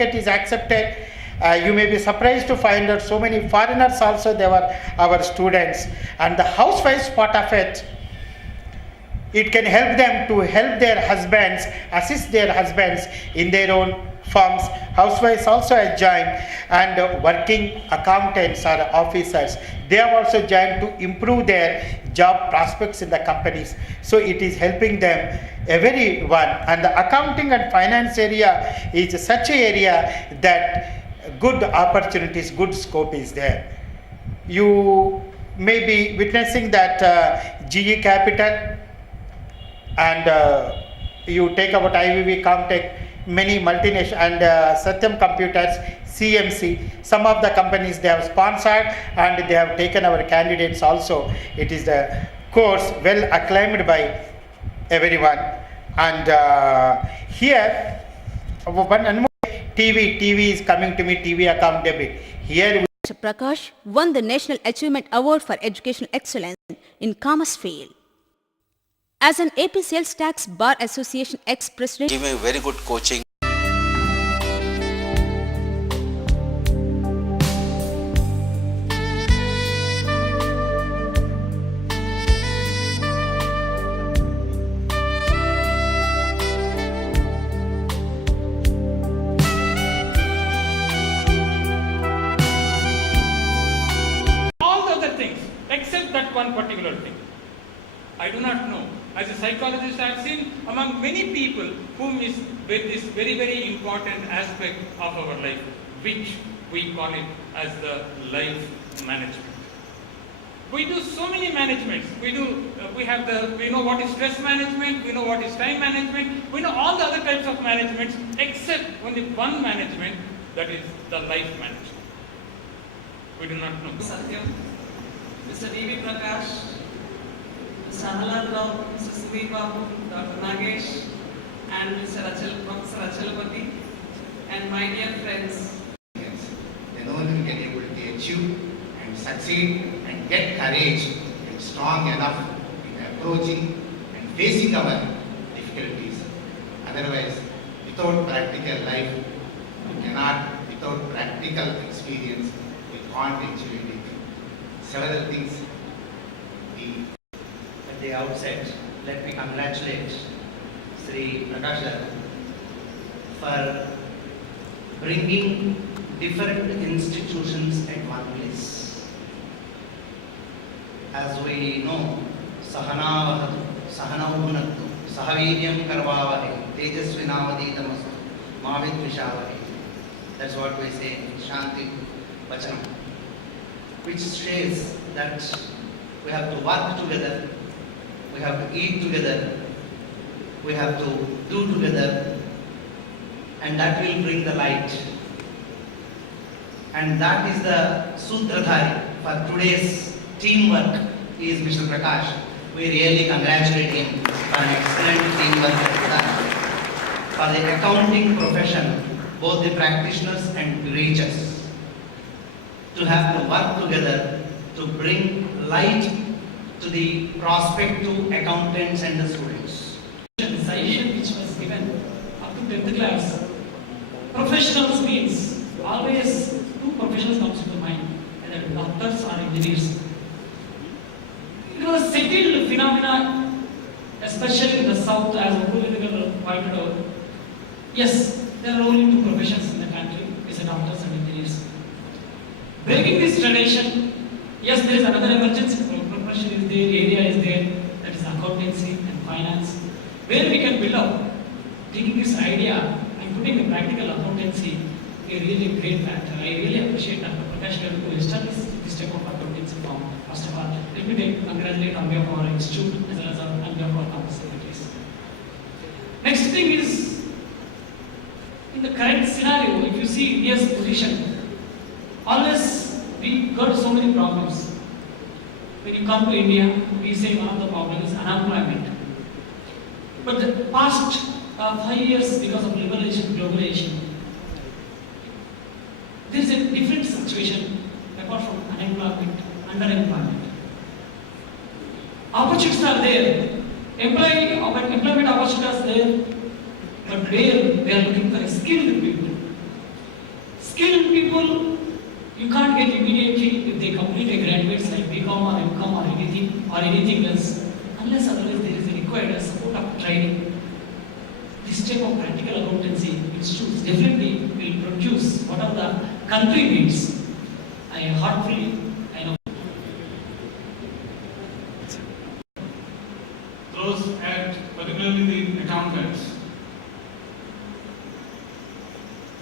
It is accepted. You may be surprised to find that so many foreigners also they were our students, and the housewives part of it, it can help them to help their husbands, assist their husbands in their own firms. Housewives also have joined, and working accountants or officers, they have also joined to improve their job prospects in the companies. So it is helping them everyone, and the accounting and finance area is such an area that good opportunities, good scope is there. You may be witnessing that GE Capital, and you take about IVV Comtech, many multinational, and Satyam Computers, CMC, some of the companies they have sponsored and they have taken our candidates also. It is the course well acclaimed by everyone. And here, one more TV is coming to me, TV account debit. Here Mr. Prakash won the National Achievement Award for Educational Excellence in Commerce field. As an AP Sales Tax Bar Association ex-president, give me very good coaching. All the other things, except that one particular thing. I do not know. As a psychologist, I have seen among many people whom is this very, very important aspect of our life, which we call it as the life management. We do so many managements. We know what is stress management, we know what is time management, we know all the other types of managements, except only one management, that is the life management. We do not know. Satyam, Mr. D.V. Prakash, Mr. Ahalan Rao, Mr. Sumit Babu, Dr. Nagesh, and Mr. Achalapati, and my dear friends. Then only we can able to achieve and succeed and get courage and strong enough in approaching and facing our difficulties. Otherwise, without practical life, you cannot, without practical experience, we can't achieve anything. Several things. At the outset, let me congratulate Sri Prakash for bringing different institutions at one place. As we know, Sahanavahatu, Sahanavunatu, Sahaviryam Karvavahe, Tejasvinavaditamastu, Mavidvishavahe. That's what we say in Shanti Vachanam, which says that we have to work together, we have to eat together, we have to do together, and that will bring the light. And that is the Sutradhari for today's teamwork is Mr. Prakash. We really congratulate him for an excellent teamwork done. For the accounting profession, both the practitioners and preachers, to have to work together to bring light to the prospective accountants and the students. The suggestion which was given up to 10th class, professionals means always two professionals comes to mind, either doctors or engineers. It was a settled phenomena, especially in the south, as Upulidikal pointed out. Yes, there are only two professions in the country, is doctors and engineers. Breaking this tradition, yes, there is another emergency profession is there, area is there, that is accountancy and finance, where we can build up, taking this idea and putting the practical accountancy a really great factor. I really appreciate Dr. Prakash who established this type of accountancy form. First of all, let me congratulate on behalf of our institute as well as on behalf of our campus secretaries. Next thing is, in the current scenario, if you see India's position, always we got so many problems. When you come to India, we say one of the problems is unemployment. But the past 5 years, because of liberalization, globalization, there is a different situation apart from unemployment, underemployment. Opportunities are there, employment opportunities are there, but where they are looking for skilled people. people, you can't get immediately if they complete a graduates like BCom or MCom or anything else, unless otherwise there is a required support of training. This type of practical accountancy institutes definitely will produce what are the country needs. I heartfully, I know. Those at particularly the accountants.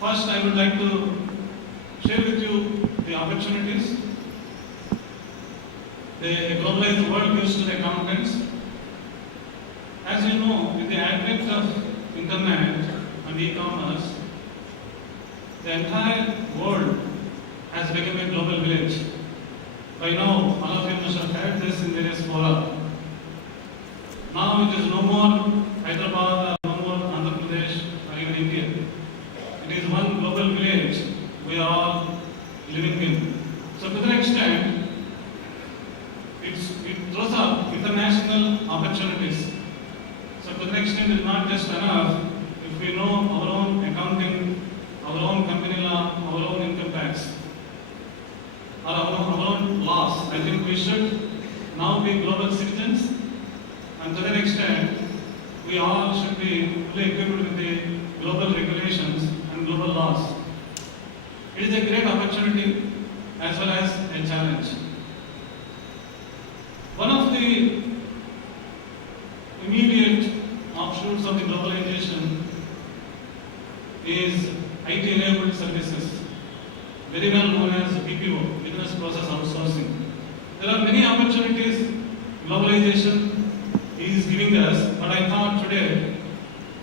First, I would like to share with you the opportunities. The globalized world gives to the accountants. As you know, with the advent of internet and e-commerce, the entire world has become a global village. By now, all of you must have heard this in various fora. Now it is no more Hyderabad, or no more Andhra Pradesh, or even India. It is one global village we are all living in. So to that extent, it throws up international opportunities. So to that extent, it's not just enough if we know our own accounting, our own company law, our own income tax, or our own laws. I think we should now be global citizens, and to that extent, we all should be fully equipped with the global regulations and global laws. It is a great opportunity as well as a challenge. One of the immediate offshoots of the globalization is IT-enabled services, very well known as BPO, business process outsourcing. There are many opportunities globalization is giving us, but I thought today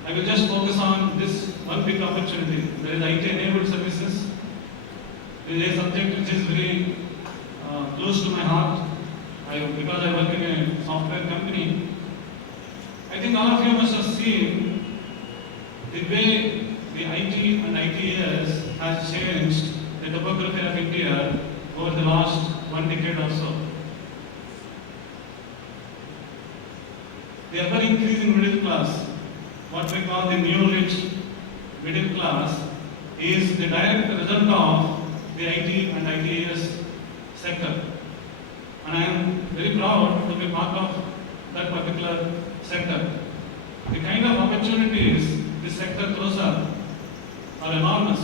I will just focus on this one big opportunity. There is IT-enabled services. It is a subject which is very close to my heart because I work in a software company. I think all of you must have seen the way the IT and ITAS has changed the topography of India over the last 1 decade or so. The ever increasing middle class, what we call the new rich middle class, is the direct result of the IT and ITAS sector. And I am very proud to be part of that particular sector. The kind of opportunities this sector throws up are enormous.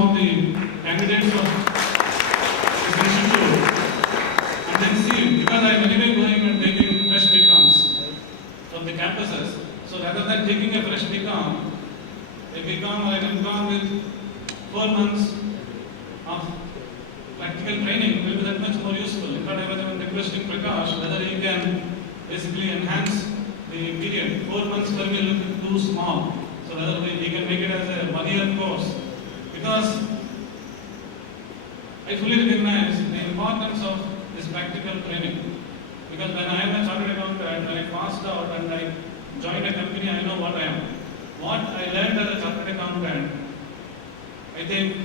Of the candidates of this institute, and then see, because I am anyway going and taking fresh BComs from the campuses, so rather than taking a fresh BCom or an MCom with 4 months of practical training will be that much more useful. In fact, I was even requesting Prakash whether he can basically enhance the period. 4 months per year look too small. So whether he can make it as a 1-year course. Because I fully recognize the importance of this practical training. Because when I am a chartered accountant, when I passed out and I joined a company, I know what I am. What I learned as a chartered accountant, I think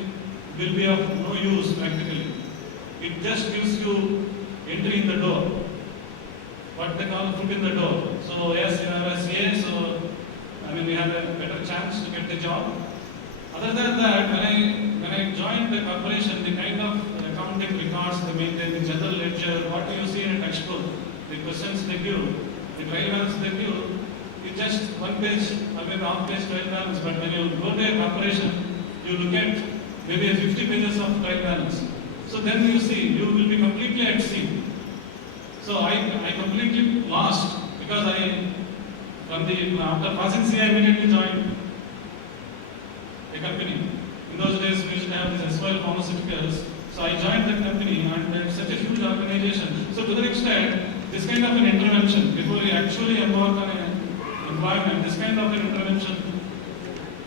will be of no use practically. It just gives you entry in the door. What they call foot in the door. So yes, you have a CA, so we have a better chance to get the job. Other than that, when I joined the corporation, the kind of accounting records they maintain, the general ledger, what you see in a textbook, the questions they give, the trial balance they give, it's just 1 page or maybe half page trial balance. But when you go to a corporation, you look at maybe 50 pages of trial balance. So then you see, you will be completely at sea. So I completely lost because after passing CA, I immediately joined a company. In those days, we used to have this SOL pharmaceuticals. So I joined that company, and it's such a huge organization. So to that extent, this kind of an intervention, before you actually embark on an employment, this kind of an intervention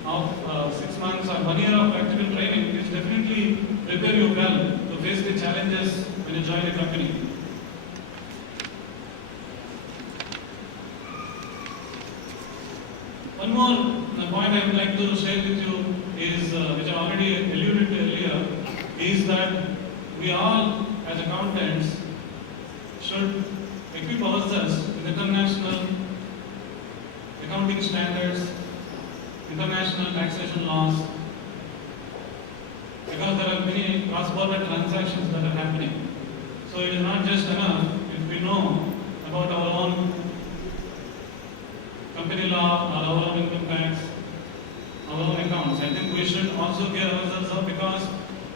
of 6 months or 1 year of practical training is definitely prepare you well to face the challenges when you join a company. One more point I would like to share with you is, which I already alluded to earlier, is that we all as accountants should equip ourselves with international accounting standards, international taxation laws, because there are many cross-border transactions that are happening. So it is not just enough if we know about our own company law or our own income tax, our own accounts. I think we should also gear ourselves up because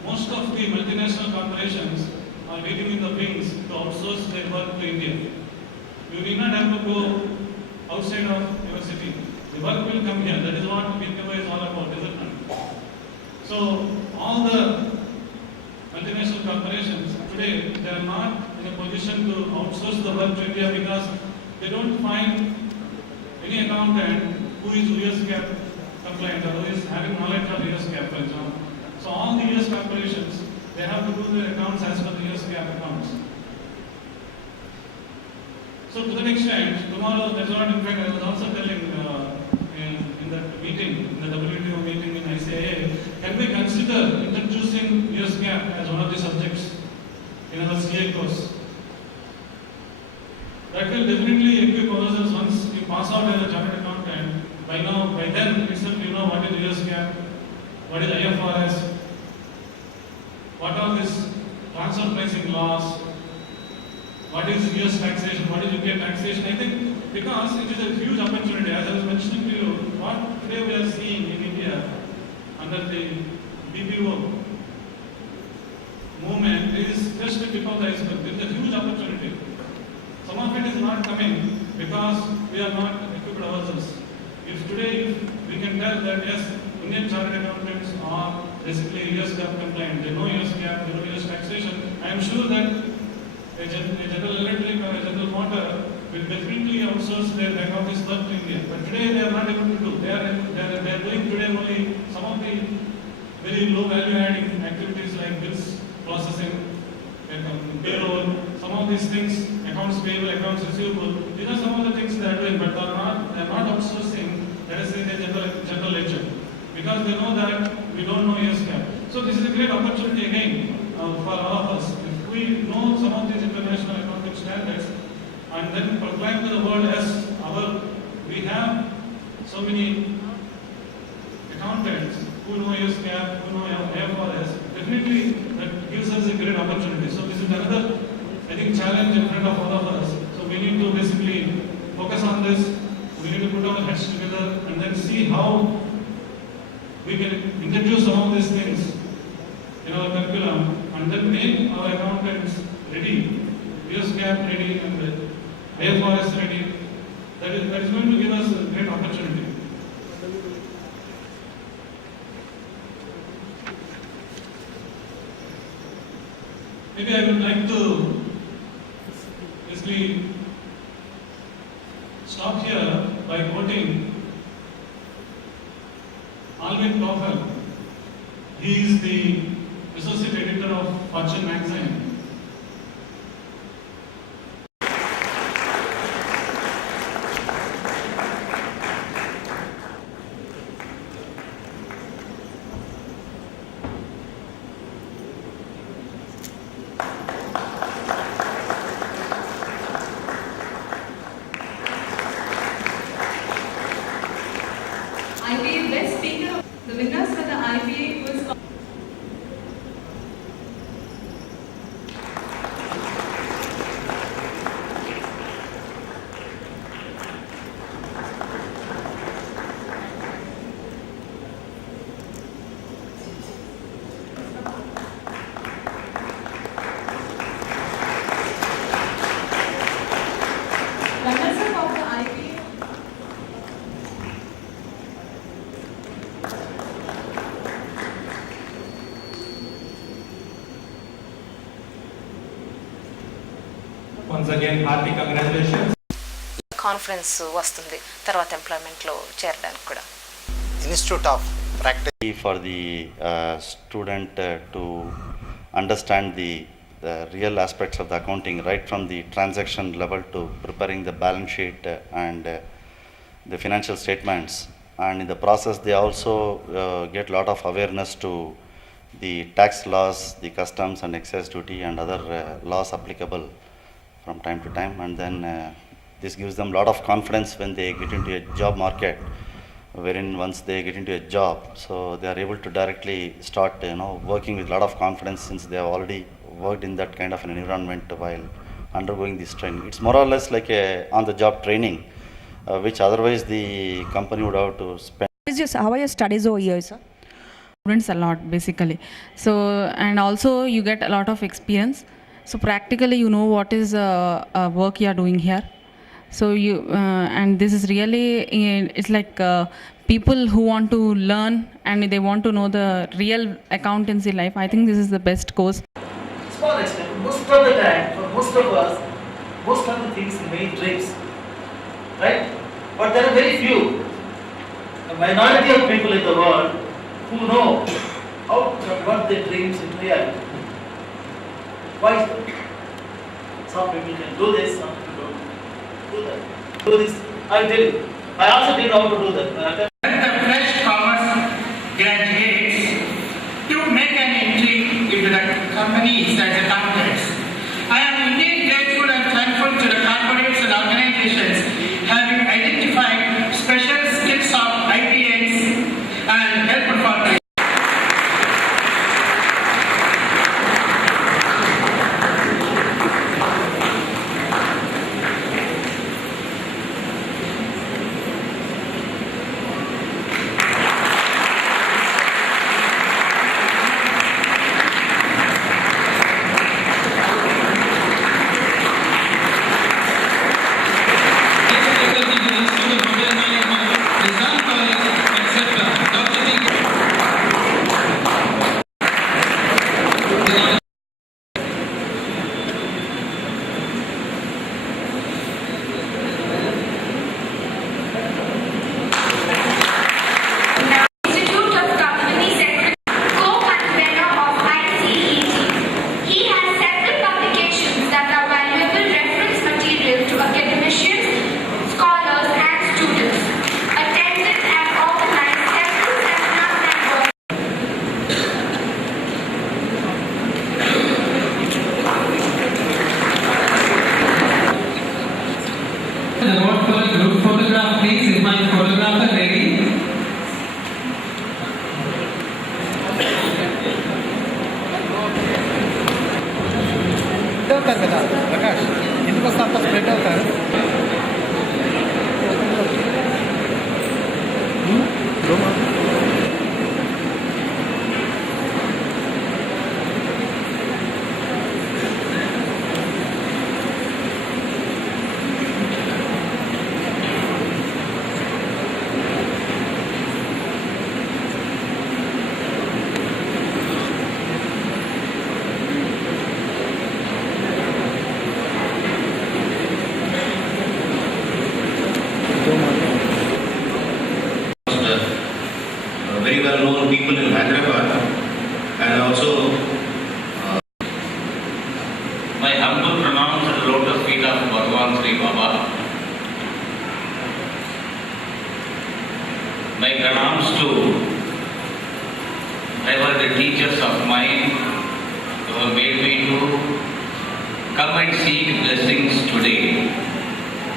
most of the multinational corporations are waiting in the wings to outsource their work to India. You need not have to go outside of your city. The work will come here. That is what IPA is all about, isn't it? So all the multinational corporations today, they are not in a position to outsource the work to India because they don't find any accountant who is US GAAP compliant or who is having knowledge of US GAAP, for example. So all the US corporations, they have to do their accounts as per the US GAAP accounts. So to that extent, tomorrow, that's what in fact I was also telling in that meeting, in the WTO meeting in ICAA, can we consider introducing US GAAP as one of the subjects in our CA course? That will definitely equip ourselves once you pass out as a chartered accountant. By then itself you know what is US GAAP, what is IFRS, what are these transfer pricing laws, what is US taxation, what is UK taxation. I think because it is a huge opportunity, as I was mentioning to you, what today we are seeing in India under the BPO movement is just the tip of the iceberg. It is a huge opportunity. Some of it is not coming because we are not equipped ourselves. If today we can tell that yes, Indian chartered accountants are basically US GAAP compliant, they know US GAAP, they know US taxation, I am sure that a General Electric or a General Motor will definitely outsource their back office work to India. But today they are not able to do. They are doing today only some of the very low value adding activities like bills processing, payroll, some of these things, accounts payable, accounts receivable. These are some of the things they are doing, but they are not outsourcing, let us say, the general ledger, because they know that we don't know US GAAP. So this is a great opportunity again for all of us. If we know some of these international accounting standards and then proclaim to the world as we have so many accountants who know US GAAP, who know IFRS, definitely that gives us a great opportunity. So this is another, I think, challenge in front of all of us. So we need to basically focus on this. We need to put our heads together and then see how we can introduce some of these things in our curriculum and then make our accountants ready, US GAAP ready, and IFRS ready. That is going to give us a great opportunity. Maybe I would like to basically stop here by quoting Alvin Toffel. He is the associate editor of Fortune magazine. IPA Best Speaker. The winners for the IPA was runners-up of the IPA. Once again, hearty congratulations. Conference వస్తుంది తర్వాత ఎంప్లాయ్మెంట్లో చేరడానికి కూడా. Institute of Practice for the student to understand the real aspects of the accounting, right from the transaction level to preparing the balance sheet and the financial statements. And in the process, they also get a lot of awareness to the tax laws, the customs and excise duty and other laws applicable from time to time. And then this gives them a lot of confidence when they get into a job market. wherein once they get into a job, so they are able to directly start, working with a lot of confidence since they have already worked in that kind of an environment while undergoing this training. It's more or less like a on-the-job training, which otherwise the company would have to spend. How are your studies over here, sir? Students a lot basically. So, and also you get a lot of experience. So practically you know what is work you are doing here. So you and this is really it's like people who want to learn and they want to know the real accountancy life. I think this is the best course. Small extent, most of the time, for most of us, most of the things remain dreams, right? But there are very few, a minority of people in the world who know how to convert their dreams into reality. Why is that? Some people can do this, some people don't do that. Do this, I'll tell you. I also didn't know how to do that. The fresh commerce graduates to make an entry into the companies as accountants. I am indeed grateful and thankful to the corporates and organizations having identified special skills of IPAs and helped for very well known people in Hyderabad, and also my humble pronouns at the lotus feet of Bhagavan Sri Baba. My pronouns to ever the teachers of mine who have made me to come and seek blessings today.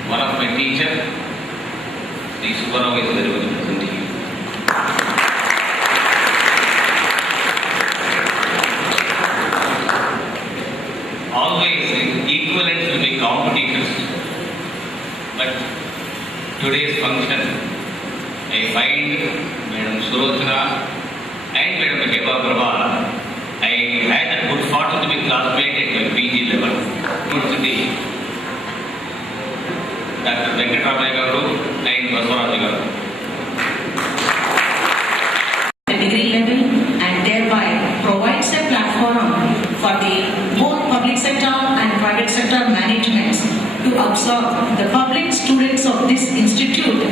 One of my teachers, Sri Subbarao, is very well present here. Always equivalents will be competitors, but today's function, I find Madam Sulochana and Madam Deva Prabha, I had a good fortune to be classmate at my PG level, University. Dr. Venkatramaya Garu and Baswaraj Garu. Degree level and thereby provides a platform for the both public sector and private sector managements to absorb the public students of this institute.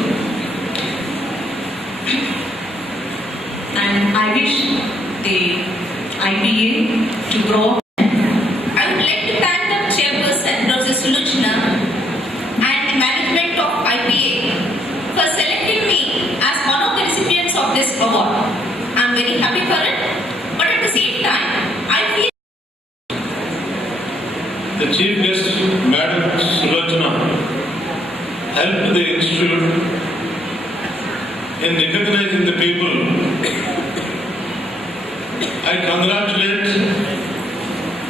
And I wish the IPA to grow. I would like to thank the chairperson, Dr. Sulochana, and the management of IPA for selecting me as one of the recipients of this award. I am very happy for it, but at the same time, I feel the chief guest, Madam Sulochana, in recognizing the people. I congratulate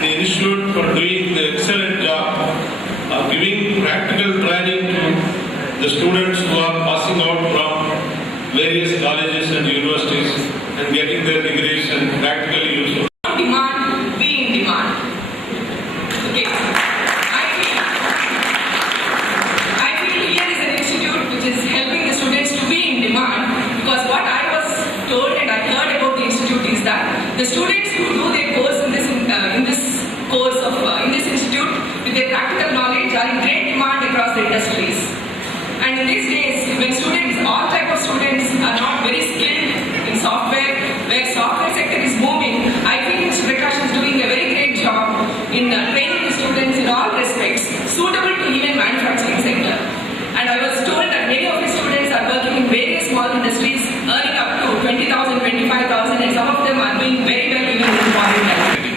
the institute for doing the excellent job of giving practical training to the students who are passing out from various colleges and universities and getting their degrees and practically useful. Demand, be in demand. Okay. I feel here is an institute which is helping the students to be in demand, because what I was told and I heard about the institute is that the students who do their course in this institute with their practical knowledge are in great demand across the industries. And in these days, when students, all type of students are not very skilled in software, where software sector is booming, I think Mr. Prakash is doing a very great job in training the students in all respects, suitable to even manufacturing sector. And I was told that many of the students are working in various small industries, earning up to 20,000, 25,000, and some of them are doing very well even in foreign countries.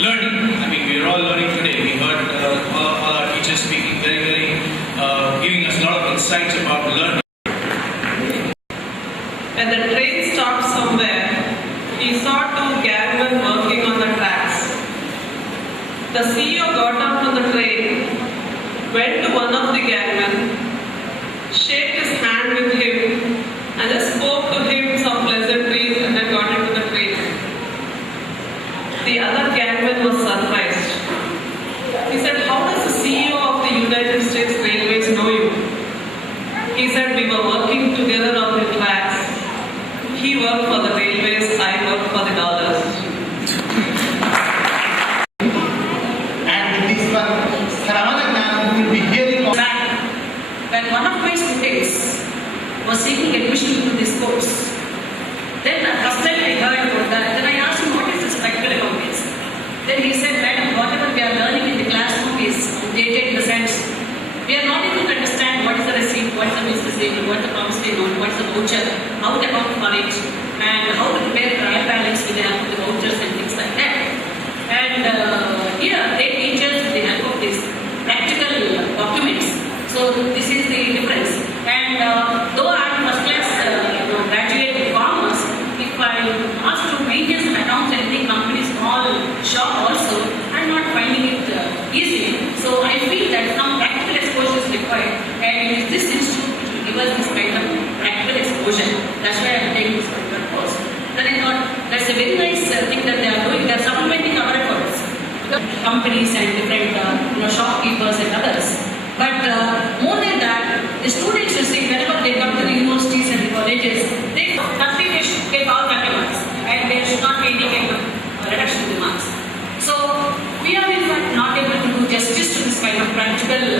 Learning, I mean, we're all learning today. We heard all our teachers speaking very, giving us a lot of insights about learning. When the train stopped somewhere, he saw two gangmen working on the tracks. The CEO got up from the train, went to one of the gangmen, shook his hand with him, and just spoke to him some pleasantries and then got into the train. The other gangman was surprised. He said, "How does the CEO of the United States Railways know you?" He said, "We were working together on the tracks. He worked for the railways, I worked for the dollars." And with this one, Saravana we will be hearing of when one of my students was seeking admission to this course, then the first time I heard about that, then I asked him, what is this practical accountancy? Then he said, "Madam, whatever we are learning in the classroom is dated in the sense, we are not able to understand what is the receipt, what is the business statement, what is the promissory note, what is the voucher, how to account for it, and how to prepare trial balance with the help of the vouchers and things like that." And here they teach us with the help of these practical documents. So this is the difference. And though I am first class graduate in commerce, if I ask to maintain some accounts and the company's small shop also, I am not finding it easy. So I feel that some practical exposure is required, and it is this institute which will give us this kind of practical exposure. That's why I am taking this particular course. Then I thought that's a very nice thing that they are doing. They are supplementing our efforts. Companies and different shopkeepers and others. But more than that, the students, you see, whenever they come to the universities and the colleges, they should get all 30 marks, and there should not be any kind of reduction in the marks. So we are in fact not able to do justice to this kind of practical